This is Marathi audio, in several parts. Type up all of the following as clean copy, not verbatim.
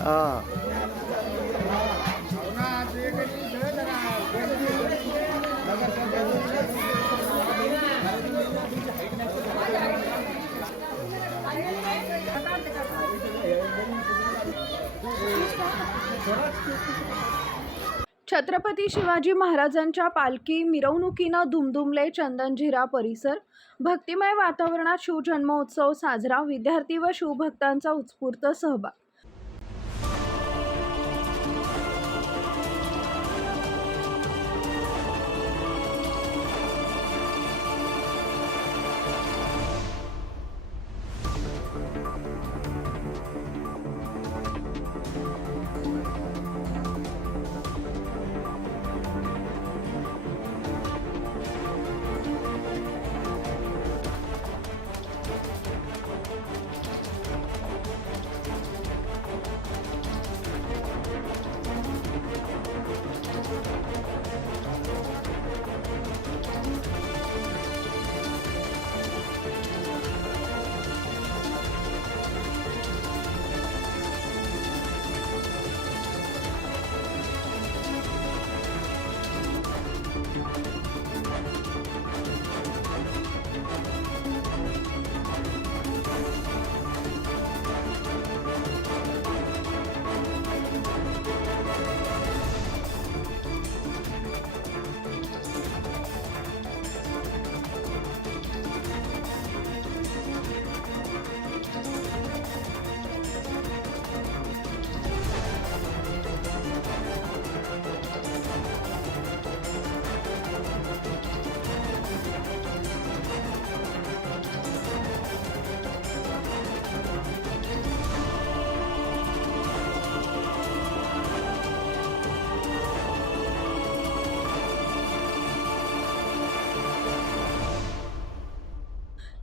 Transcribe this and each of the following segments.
हाँ। छत्रपती शिवाजी महाराजांच्या पालखी मिरवणुकीनं दुमदुमले चंदनझिरा परिसर. भक्तिमय वातावरणात शिवजन्मोत्सव साजरा. विद्यार्थी व शिवभक्तांचा उत्स्फूर्त सहभाग.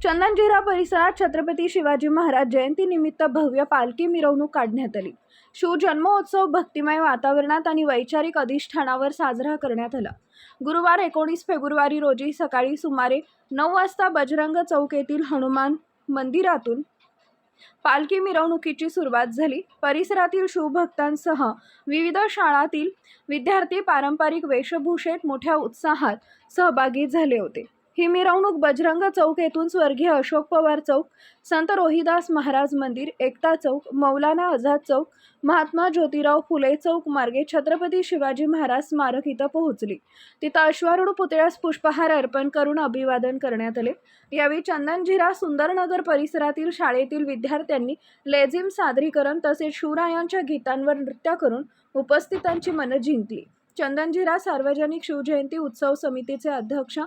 चंदनझिरा परिसरात छत्रपती शिवाजी महाराज जयंतीनिमित्त भव्य पालखी मिरवणूक काढण्यात आली. शिवजन्मोत्सव भक्तिमय वातावरणात आणि वैचारिक अधिष्ठानावर साजरा करण्यात आला. गुरुवार 19 फेब्रुवारी रोजी सकाळी सुमारे 9 वाजता बजरंग चौक येथील हनुमान मंदिरातून पालखी मिरवणुकीची सुरुवात झाली. परिसरातील शिवभक्तांसह विविध शाळांतील विद्यार्थी पारंपरिक वेशभूषेत मोठ्या उत्साहात सहभागी झाले होते. ही मिरवणूक बजरंग चौक येथून स्वर्गीय अशोक पवार चौक, संत रोहिदास महाराज मंदिर, एकता चौक, मौलाना आझाद चौक, महात्मा ज्योतिराव फुले चौक मार्गे छत्रपती शिवाजी महाराज स्मारक इथं पोहोचली. तिथं अश्वारूढ पुतळ्यास पुष्पहार अर्पण करून अभिवादन करण्यात आले. यावेळी चंदनझिरा सुंदरनगर परिसरातील शाळेतील विद्यार्थ्यांनी लेझिम सादरीकरण तसेच शिवरायांच्या गीतांवर नृत्य करून उपस्थितांची मनं जिंकली. चंदनझिरा सार्वजनिक शिवजयंती उत्सव समितीचे अध्यक्ष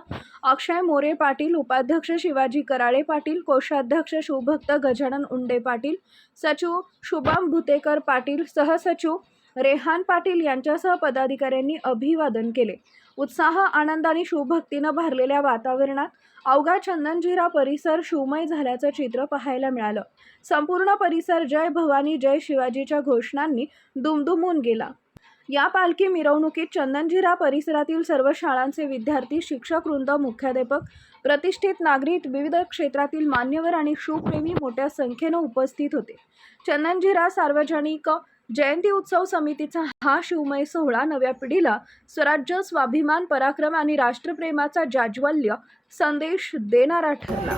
अक्षय मोरे पाटील, उपाध्यक्ष शिवाजी कराळे पाटील, कोषाध्यक्ष शिवभक्त गजानन उंडे पाटील, सचिव शुभम भुतेकर पाटील, सहसचिव रेहान पाटील यांच्यासह पदाधिकाऱ्यांनी अभिवादन केले. उत्साह, आनंद आणि शिवभक्तीनं भरलेल्या वातावरणात अवघा चंदनझिरा परिसर शिवमय झाल्याचं चित्र पाहायला मिळालं. संपूर्ण परिसर जय भवानी जय शिवाजीच्या घोषणांनी दुमदुमून गेला. या पालखी मिरवणुकीत चंदनझिरा परिसरातील सर्व शाळांचे विद्यार्थी, शिक्षक वृंद, मुख्याध्यापक, प्रतिष्ठित नागरिक, विविध क्षेत्रातील मान्यवर आणि शिवप्रेमी मोठ्या संख्येनं उपस्थित होते. चंदनझिरा सार्वजनिक जयंती उत्सव समितीचा हा शिवमय सोहळा नव्या पिढीला स्वराज्य, स्वाभिमान, पराक्रम आणि राष्ट्रप्रेमाचा जाज्वल्य संदेश देणारा ठरला.